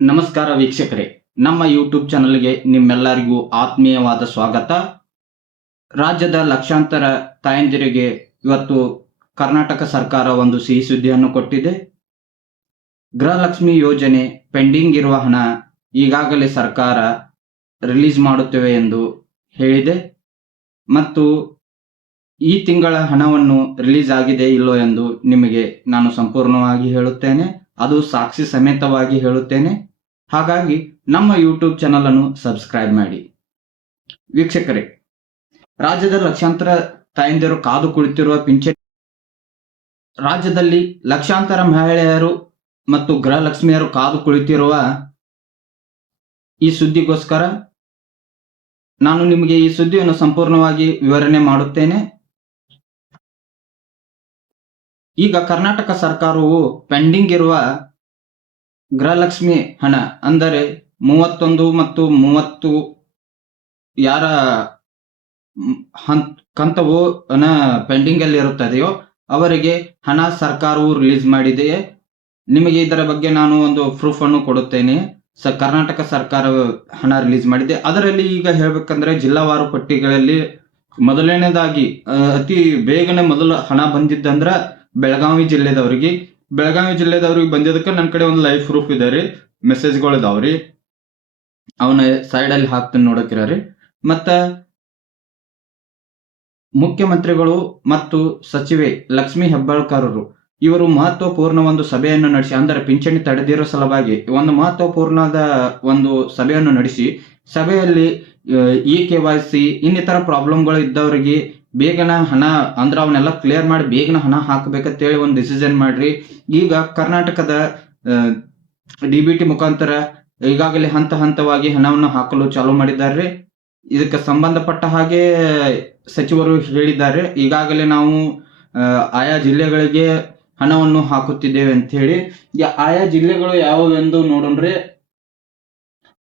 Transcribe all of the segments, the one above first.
ನಮಸ್ಕಾರ ವೀಕ್ಷಕರೇ, ನಮ್ಮ ಯೂಟ್ಯೂಬ್ ಚಾನಲ್ಗೆ ನಿಮ್ಮೆಲ್ಲರಿಗೂ ಆತ್ಮೀಯವಾದ ಸ್ವಾಗತ. ರಾಜ್ಯದ ಲಕ್ಷಾಂತರ ತಾಯಂದಿರಿಗೆ ಇವತ್ತು ಕರ್ನಾಟಕ ಸರ್ಕಾರ ಒಂದು ಸಿಹಿ ಸುದ್ದಿಯನ್ನು ಕೊಟ್ಟಿದೆ. ಗೃಹಲಕ್ಷ್ಮಿ ಯೋಜನೆ ಪೆಂಡಿಂಗ್ ಇರುವ ಹಣ ಈಗಾಗಲೇ ಸರ್ಕಾರ ರಿಲೀಸ್ ಮಾಡುತ್ತೇವೆ ಎಂದು ಹೇಳಿದೆ. ಮತ್ತು ಈ ತಿಂಗಳ ಹಣವನ್ನು ರಿಲೀಸ್ ಆಗಿದೆ ಇಲ್ಲೋ ಎಂದು ನಿಮಗೆ ನಾನು ಸಂಪೂರ್ಣವಾಗಿ ಹೇಳುತ್ತೇನೆ. ಅದು ಸಾಕ್ಷಿ ಸಮೇತವಾಗಿ ಹೇಳುತ್ತೇನೆ. ಹಾಗಾಗಿ ನಮ್ಮ ಯೂಟ್ಯೂಬ್ ಚಾನಲ್ ಅನ್ನು ಸಬ್ಸ್ಕ್ರೈಬ್ ಮಾಡಿ. ವೀಕ್ಷಕರೇ, ರಾಜ್ಯದ ಲಕ್ಷಾಂತರ ತಾಯಂದಿರು ಕಾದು ಕುಳಿತಿರುವ ಪಿಂಚಣಿ, ರಾಜ್ಯದಲ್ಲಿ ಲಕ್ಷಾಂತರ ಮಹಿಳೆಯರು ಮತ್ತು ಗೃಹಲಕ್ಷ್ಮಿಯರು ಕಾದು ಕುಳಿತಿರುವ ಈ ಸುದ್ದಿಗೋಸ್ಕರ ನಾನು ನಿಮಗೆ ಈ ಸುದ್ದಿಯನ್ನು ಸಂಪೂರ್ಣವಾಗಿ ವಿವರಣೆ ಮಾಡುತ್ತೇನೆ. ಈಗ ಕರ್ನಾಟಕ ಸರ್ಕಾರವು ಪೆಂಡಿಂಗ್ ಇರುವ ಗೃಹಲಕ್ಷ್ಮಿ ಹಣ ಅಂದರೆ 31 ಮತ್ತು 30 ಯಾರ ಕಂತವು ಪೆಂಡಿಂಗ್ ಅಲ್ಲಿ ಇರುತ್ತದೆಯೋ ಅವರಿಗೆ ಹಣ ಸರ್ಕಾರವು ರಿಲೀಸ್ ಮಾಡಿದೆ. ನಿಮಗೆ ಇದರ ಬಗ್ಗೆ ನಾನು ಒಂದು ಪ್ರೂಫ್ ಅನ್ನು ಕೊಡುತ್ತೇನೆ. ಕರ್ನಾಟಕ ಸರ್ಕಾರ ಹಣ ರಿಲೀಸ್ ಮಾಡಿದೆ. ಅದರಲ್ಲಿ ಈಗ ಹೇಳ್ಬೇಕಂದ್ರೆ ಜಿಲ್ಲಾವಾರು ಪಟ್ಟಿಗಳಲ್ಲಿ ಮೊದಲನೇದಾಗಿ ಅತಿ ಬೇಗನೆ ಮೊದಲು ಹಣ ಬಂದಿದ್ದಂದ್ರ ಬೆಳಗಾವಿ ಜಿಲ್ಲೆದವ್ರಿಗೆ ಬಂದಿದ್ದಕ್ಕೆ ನನ್ನ ಕಡೆ ಒಂದು ಲೈವ್ ಪ್ರೂಫ್ ಇದೆ ರೀ, ಮೆಸೇಜ್ಗಳು ಇದಾವ್ರಿ, ಅವನ ಸೈಡ್ ಅಲ್ಲಿ ಹಾಕ್ತೀನಿ ನೋಡಕ್ರಿ. ಮತ್ತ ಮುಖ್ಯಮಂತ್ರಿಗಳು ಮತ್ತು ಸಚಿವೆ ಲಕ್ಷ್ಮೀ ಹೆಬ್ಬಾಳ್ಕರ್ ಇವರು ಮಹತ್ವಪೂರ್ಣ ಒಂದು ಸಭೆಯನ್ನು ನಡೆಸಿ, ಅಂದರೆ ಪಿಂಚಣಿ ತಡೆದಿರೋ ಸಲುವಾಗಿ ಒಂದು ಮಹತ್ವಪೂರ್ಣದ ಒಂದು ಸಭೆಯನ್ನು ನಡೆಸಿ, ಸಭೆಯಲ್ಲಿ KYC ಇನ್ನಿತರ ಪ್ರಾಬ್ಲಮ್ಗಳು ಇದ್ದವರಿಗೆ ಬೇಗನ ಹಣ ಅಂದ್ರೆ ಅವನ್ನೆಲ್ಲ ಕ್ಲಿಯರ್ ಮಾಡಿ ಬೇಗನ ಹಣ ಹಾಕಬೇಕಂತೇಳಿ ಒಂದು ಡಿಸಿಷನ್ ಮಾಡ್ರಿ. ಈಗ ಕರ್ನಾಟಕದ DBT ಮುಖಾಂತರ ಈಗಾಗಲೇ ಹಂತ ಹಂತವಾಗಿ ಹಣವನ್ನು ಹಾಕಲು ಚಾಲೂ ಮಾಡಿದ್ದಾರೆ. ಇದಕ್ಕೆ ಸಂಬಂಧಪಟ್ಟ ಹಾಗೆ ಸಚಿವರು ಹೇಳಿದ್ದಾರೆ, ಈಗಾಗಲೇ ನಾವು ಆಯಾ ಜಿಲ್ಲೆಗಳಿಗೆ ಹಣವನ್ನು ಹಾಕುತ್ತಿದ್ದೇವೆ ಅಂತ ಹೇಳಿ. ಆಯಾ ಜಿಲ್ಲೆಗಳು ಯಾವುವೆಂದು ನೋಡೋಣ್ರಿ.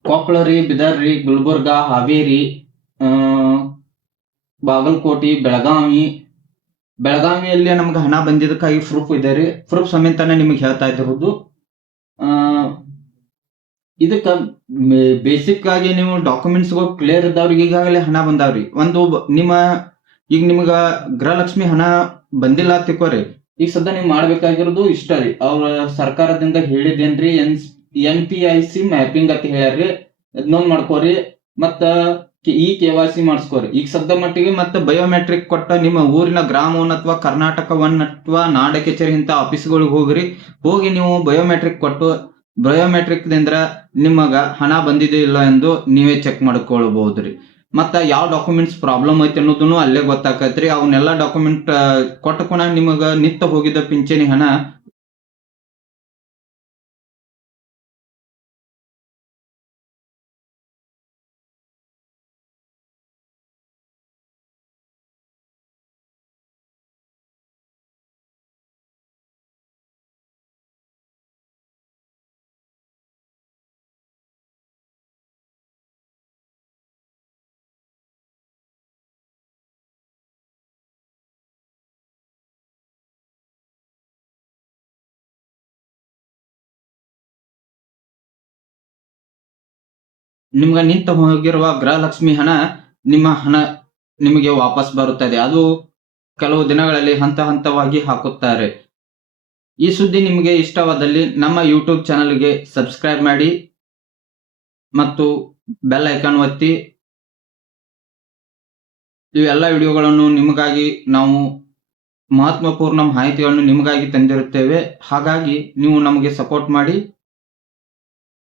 ಕೊಪ್ಪಳ ರೀ, ಬೀದರ್ ರೀ, ಗುಲ್ಬರ್ಗ, ಹಾವೇರಿ, ಬಾಗಲಕೋಟೆ, ಬೆಳಗಾವಿಯಲ್ಲಿ ನಮ್ಗೆ ಹಣ ಬಂದಿದ್ದಕ್ಕಾಗಿ ಪ್ರೂಫ್ ಇದೆ ರೀ. ಪ್ರೂಫ್ ಸಮೇತನೇ ನಿಮಗೆ ಹೇಳ್ತಾ ಇದ್ದಿರೋದು. ಇದಕ್ಕ ಬೇಸಿಕ್ ಆಗಿ ನೀವು ಡಾಕ್ಯುಮೆಂಟ್ಸ್ಗಳು ಕ್ಲಿಯರ್ ಇದ್ದವ್ರಿಗೆ ಈಗಾಗಲೇ ಹಣ ಬಂದಾವ್ರಿ. ಒಂದು ಈಗ ನಿಮ್ಗ ಗೃಹಲಕ್ಷ್ಮಿ ಹಣ ಬಂದಿಲ್ಲ ತಿಳ್ಕೊರಿ, ಈಗ ಸದ್ಯ ನೀವು ಮಾಡ್ಬೇಕಾಗಿರೋದು ಇಷ್ಟ ರೀ. ಅವ್ರ ಸರ್ಕಾರದಿಂದ ಹೇಳಿದೇನ್ರಿ, NPIC ಮ್ಯಾಪಿಂಗ್ ಅಂತ ಹೇಳ್ಯಾರ್ರಿ, ಇದನ್ನೊಂದು ಮಾಡ್ಕೋರಿ. ಮತ್ತ KYC ಮಾಡಿಸ್ಕೋರಿ. ಈಗ ಸದ್ಯ ಮಟ್ಟಿಗೆ ಮತ್ತೆ ಬಯೋಮೆಟ್ರಿಕ್ ಕೊಟ್ಟ ನಿಮ್ಮ ಊರಿನ ಗ್ರಾಮ ಒನ್ ಅಥವಾ ಕರ್ನಾಟಕ ಒನ್ ಅಥವಾ ನಾಡ ಕಚೇರಿ ಇಂಥ ಆಫೀಸ್ಗಳಿಗೆ ಹೋಗಿ ನೀವು ಬಯೋಮೆಟ್ರಿಕ್ ಕೊಟ್ಟು, ಬಯೋಮೆಟ್ರಿಕ್ ದಿಂದ ನಿಮಗ ಹಣ ಬಂದಿದೆ ಇಲ್ಲ ಎಂದು ನೀವೇ ಚೆಕ್ ಮಾಡ್ಕೊಳ್ಬಹುದ್ರಿ. ಮತ್ತ ಯಾವ ಡಾಕ್ಯುಮೆಂಟ್ಸ್ ಪ್ರಾಬ್ಲಮ್ ಐತಿ ಅನ್ನೋದನ್ನು ಅಲ್ಲೇ ಗೊತ್ತಾಕತ್ರಿ. ಅವನ್ನೆಲ್ಲ ಡಾಕ್ಯುಮೆಂಟ್ ಕೊಟ್ಟಕೊಣ ನಿಮಗ ನಿತ್ತ ಹೋಗಿದ್ದ ಪಿಂಚಣಿ ಹಣ ನಿಮ್ಗೆ ನಿಂತ ಹೋಗಿರುವ ಗೃಹಲಕ್ಷ್ಮಿ ಹಣ ನಿಮಗೆ ವಾಪಸ್ ಬರುತ್ತದೆ. ಅದು ಕೆಲವು ದಿನಗಳಲ್ಲಿ ಹಂತ ಹಂತವಾಗಿ ಹಾಕುತ್ತಾರೆ. ಈ ಸುದ್ದಿ ನಿಮಗೆ ಇಷ್ಟವಾದಲ್ಲಿ ನಮ್ಮ ಯೂಟ್ಯೂಬ್ ಚಾನಲ್ಗೆ ಸಬ್ಸ್ಕ್ರೈಬ್ ಮಾಡಿ ಮತ್ತು ಬೆಲ್ ಐಕಾನ್ ಒತ್ತಿ. ಇವೆಲ್ಲ ವಿಡಿಯೋಗಳನ್ನು ನಿಮಗಾಗಿ ನಾವು ಮಹತ್ವಪೂರ್ಣ ಮಾಹಿತಿಗಳನ್ನು ನಿಮಗಾಗಿ ತಂದಿರುತ್ತೇವೆ. ಹಾಗಾಗಿ ನೀವು ನಮಗೆ ಸಪೋರ್ಟ್ ಮಾಡಿ.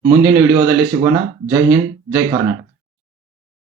ಮುಂದಿನ ವಿಡಿಯೋದಲ್ಲಿ ಸಿಗೋಣ. ಜೈ ಹಿಂದ್, ಜೈ ಕರ್ನಾಟಕ.